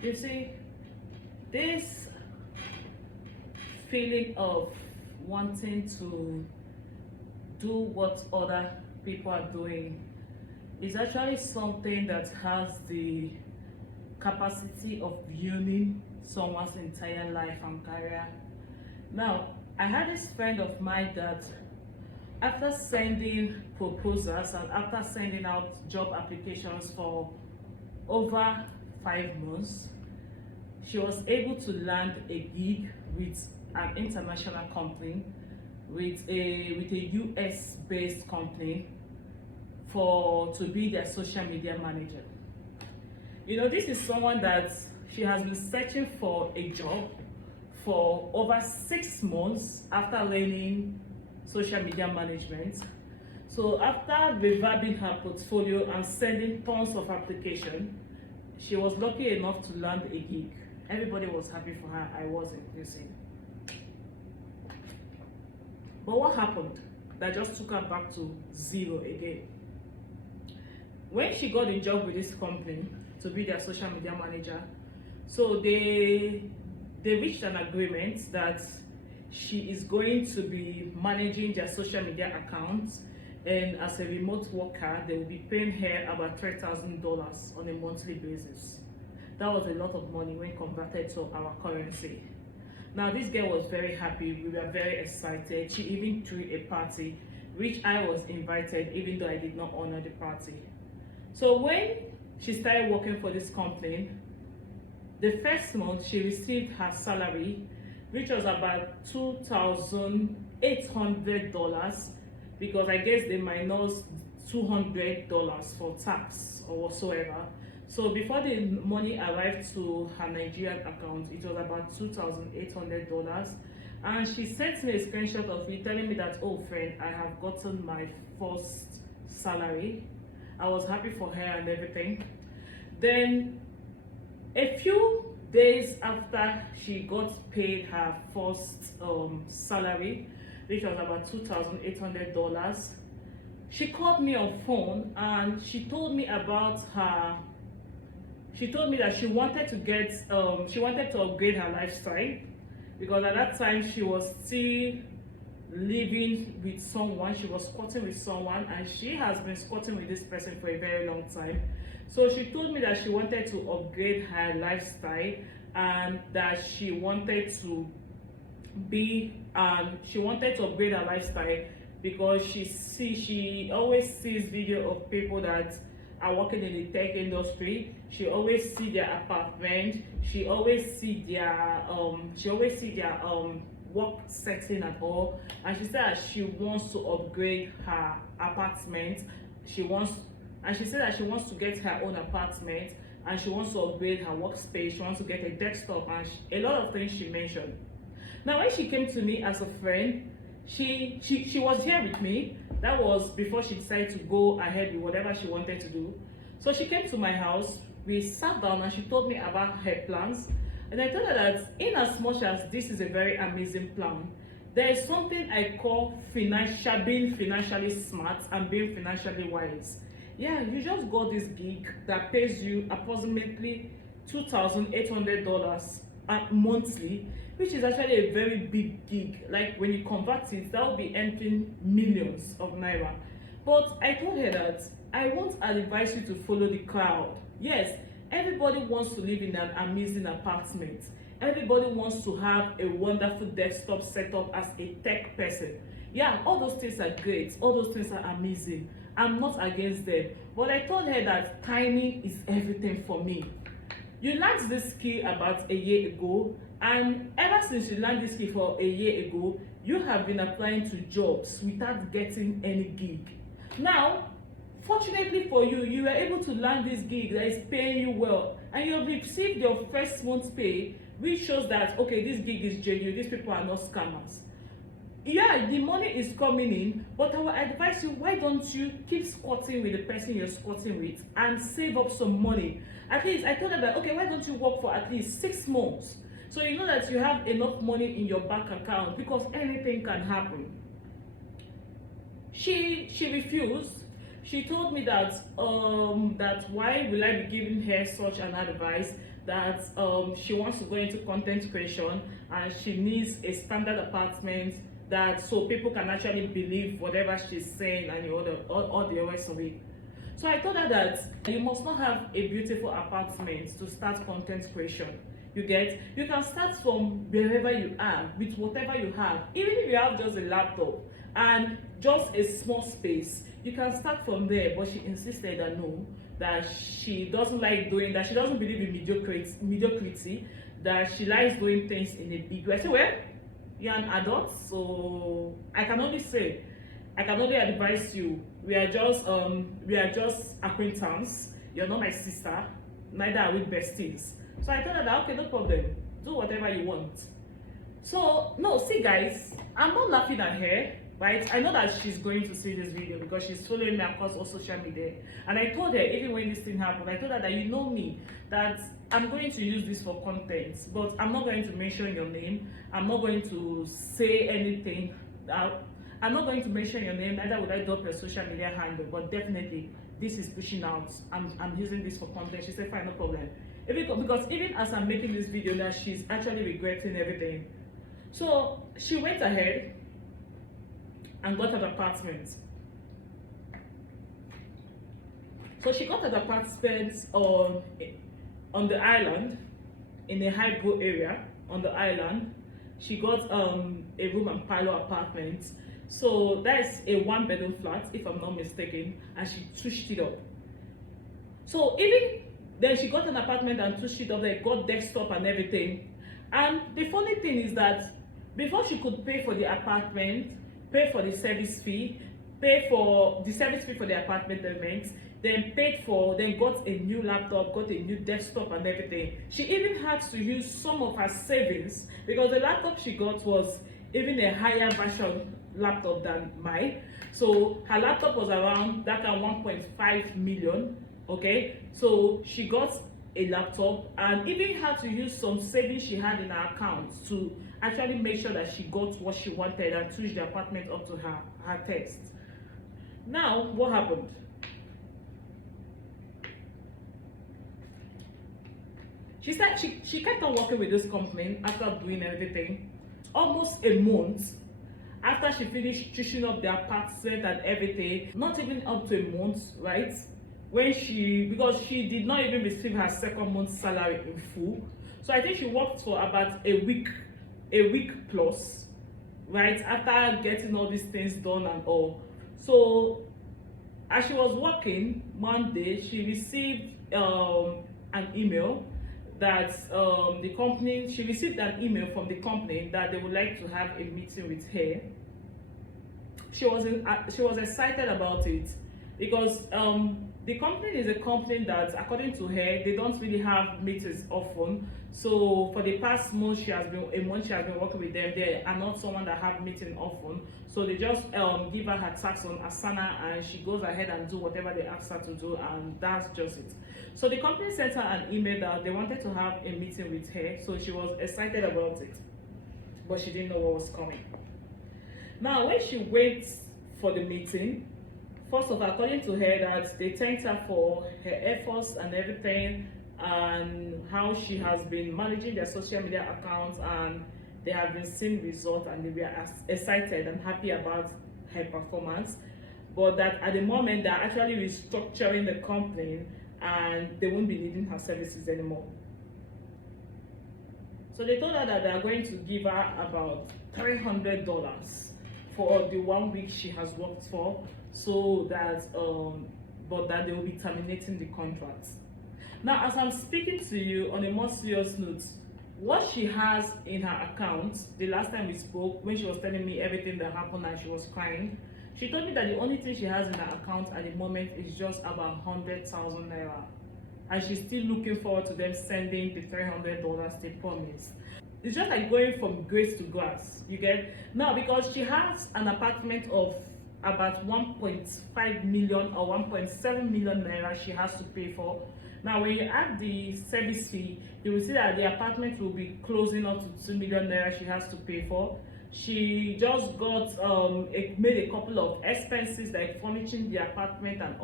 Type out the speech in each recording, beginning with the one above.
You see, this feeling of wanting to do what other people are doing is actually something that has the capacity of ruining someone's entire life and career. Now, I had this friend of mine that after sending proposals and after sending out job applications for over 5 months, she was able to land a gig with an international company, with a US based company, to be their social media manager. This is someone that she has been searching for a job for over 6 months after learning social media management. So after revamping her portfolio and sending tons of applications, she was lucky enough to land a gig. Everybody was happy for her, I was inclusive. But what happened that just took her back to zero again? When she got a job with this company to be their social media manager, so they reached an agreement that she is going to be managing their social media accounts, and as a remote worker they will be paying her about $3,000 on a monthly basis. That was a lot of money when converted to our currency. Now this girl was very happy, we were very excited. She even threw a party which I was invited, even though I did not honor the party. So when she started working for this company, the first month she received her salary, which was about $2,800, because I guess they minus $200 for tax or whatsoever. So before the money arrived to her Nigerian account, it was about $2,800. And she sent me a screenshot of it telling me that, oh friend, I have gotten my first salary. I was happy for her and everything. Then a few days after she got paid her first salary, which was about $2,800, she called me on phone and she told me about she told me that she wanted to upgrade her lifestyle, because at that time she was still living with someone. She was squatting with someone, and she has been squatting with this person for a very long time. So she told me that she wanted to upgrade her lifestyle, and that she wanted to upgrade her lifestyle because she always sees video of people that are working in the tech industry. She always see their apartment, she always see their work setting and all, and she said that she wants to upgrade her apartment. She said that she wants to get her own apartment, and she wants to upgrade her workspace. She wants to get a desktop, and a lot of things she mentioned. Now when she came to me as a friend, she was here with me. That was before she decided to go ahead with whatever she wanted to do. So she came to my house, we sat down, and she told me about her plans. And I told her that in as much as this is a very amazing plan, there is something I call being financially smart and being financially wise. Yeah, you just got this gig that pays you approximately $2,800 monthly, which is actually a very big gig. Like when you convert it, that will be entering millions of naira. But I told her that I won't advise you to follow the crowd. Yes, everybody wants to live in an amazing apartment. Everybody wants to have a wonderful desktop setup as a tech person. Yeah, all those things are great. All those things are amazing. I'm not against them. But I told her that timing is everything for me. You learned this skill about a year ago, and ever since you learned this skill for a year ago, you have been applying to jobs without getting any gig. Now, fortunately for you, you were able to land this gig that is paying you well, and you have received your first month's pay, which shows that, okay, this gig is genuine, these people are not scammers. Yeah, the money is coming in, but I will advise you, why don't you keep squatting with the person you're squatting with and save up some money? At least I told her that, okay, why don't you work for at least 6 months, so you know that you have enough money in your bank account, because anything can happen. She refused. she told me that that why will I be giving her such an advice, that she wants to go into content creation and she needs a standard apartment, that so people can actually believe whatever she's saying and all the rest of it. So I told her that you must not have a beautiful apartment to start content creation. You get, you can start from wherever you are with whatever you have. Even if you have just a laptop and just a small space, you can start from there. But she insisted that no, that she doesn't like doing that, she doesn't believe in mediocrity, that she likes doing things in a big way. I said, well, you're an adult, so I can only advise you. We are just acquaintance. You're not my sister, neither are we besties. So I told her that okay, no problem, do whatever you want. So no, see guys, I'm not laughing at her, right? I know that she's going to see this video because she's following me across all social media. And I told her, even when this thing happened, I told her that you know me, that I'm going to use this for content, but I'm not going to mention your name. I'm not going to say anything. I'm not going to mention your name, neither would I drop your social media handle, but definitely this is pushing out. I'm using this for content. She said, fine, no problem. Because even as I'm making this video now, she's actually regretting everything. So she went ahead and got an apartment. So she got an apartment on the island, in a Highbrow area on the island. She got a room and parlor apartment. So that is a 1-bedroom flat, if I'm not mistaken, and she touched it up. So even then, she got an apartment and touched it up. They got desktop and everything. And the funny thing is that before she could pay for the apartment, pay for the service fee, pay for the service fee for the apartment rent, then got a new laptop, got a new desktop and everything. She even had to use some of her savings because the laptop she got was even a higher version laptop than mine. So her laptop was around that kind 1.5 million. Okay, so she got a laptop and even had to use some savings she had in her account to actually make sure that she got what she wanted and touched the apartment up to her taste. Now, what happened? She said she kept on working with this company after doing everything. Almost a month after she finished touching up the apartment and everything, not even up to a month, right? Because she did not even receive her second month's salary in full. So I think she worked for about a week plus, right? After getting all these things done and all. So as she was working, one day she received an email that she received an email from the company that they would like to have a meeting with her. She was excited about it because the company is a company that, according to her, they don't really have meetings often. So for the past month she has been working with them. They are not someone that have meeting often. So they just give her her tax on Asana and she goes ahead and do whatever they ask her to do, and that's just it. So the company sent her an email that they wanted to have a meeting with her. So she was excited about it, but she didn't know what was coming. Now when she went for the meeting, first of all, according to her, that they thanked her for her efforts and everything, and how she has been managing their social media accounts, and they have been seeing results, and they were excited and happy about her performance. But that at the moment they're actually restructuring the company and they won't be needing her services anymore. So they told her that they are going to give her about $300 for the 1 week she has worked for, so that but that they will be terminating the contract. Now, as I'm speaking to you, on a more serious note, what she has in her account, the last time we spoke, when she was telling me everything that happened and she was crying, she told me that the only thing she has in her account at the moment is just about 100,000 naira, and she's still looking forward to them sending the $300 they promised. It's just like going from grace to grass, you get? Now, because she has an apartment of about 1.5 million or 1.7 million naira she has to pay for. Now, when you add the service fee, you will see that the apartment will be closing up to 2 million naira she has to pay for. She just got made a couple of expenses like furnishing the apartment and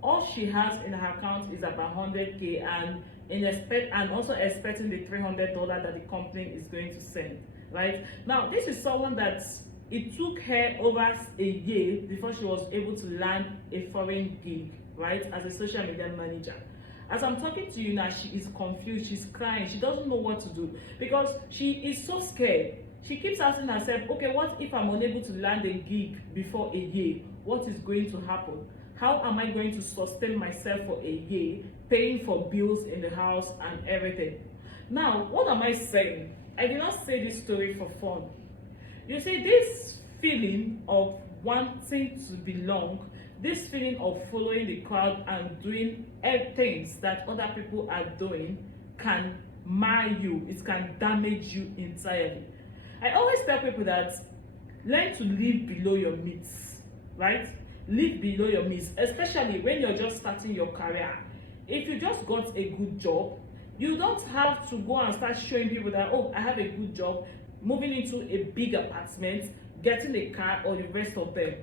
all she has in her account is about 100K, and also expecting the $300 that the company is going to send. Right now, this is someone that it took her over a year before she was able to land a foreign gig, right, as a social media manager. As I'm talking to you now, she is confused, she's crying, she doesn't know what to do because she is so scared. She keeps asking herself, okay, what if I'm unable to land a gig before a year? What is going to happen? How am I going to sustain myself for a year, paying for bills in the house and everything? Now, what am I saying? I did not say this story for fun. You see, this feeling of wanting to belong, this feeling of following the crowd and doing things that other people are doing can mar you, it can damage you entirely. I always tell people that learn to live below your means, right? Live below your means, especially when you're just starting your career. If you just got a good job, you don't have to go and start showing people that, oh, I have a good job, moving into a big apartment, getting a car, or the rest of them.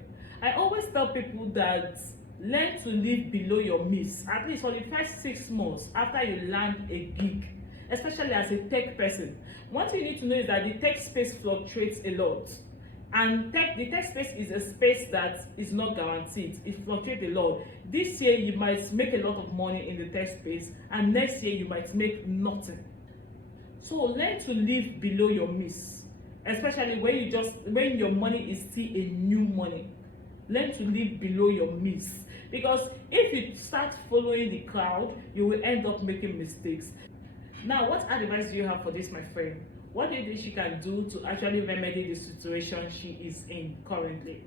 I always tell people that learn to live below your means, at least for the first 6 months after you land a gig, especially as a tech person. One thing you need to know is that the tech space fluctuates a lot. And the tech space is a space that is not guaranteed. It fluctuates a lot. This year you might make a lot of money in the tech space, and next year you might make nothing. So learn to live below your means, especially when your money is still a new money. Learn to live below your means, because if you start following the crowd, you will end up making mistakes. Now, what advice do you have for this, my friend? What do you think she can do to actually remedy the situation she is in currently?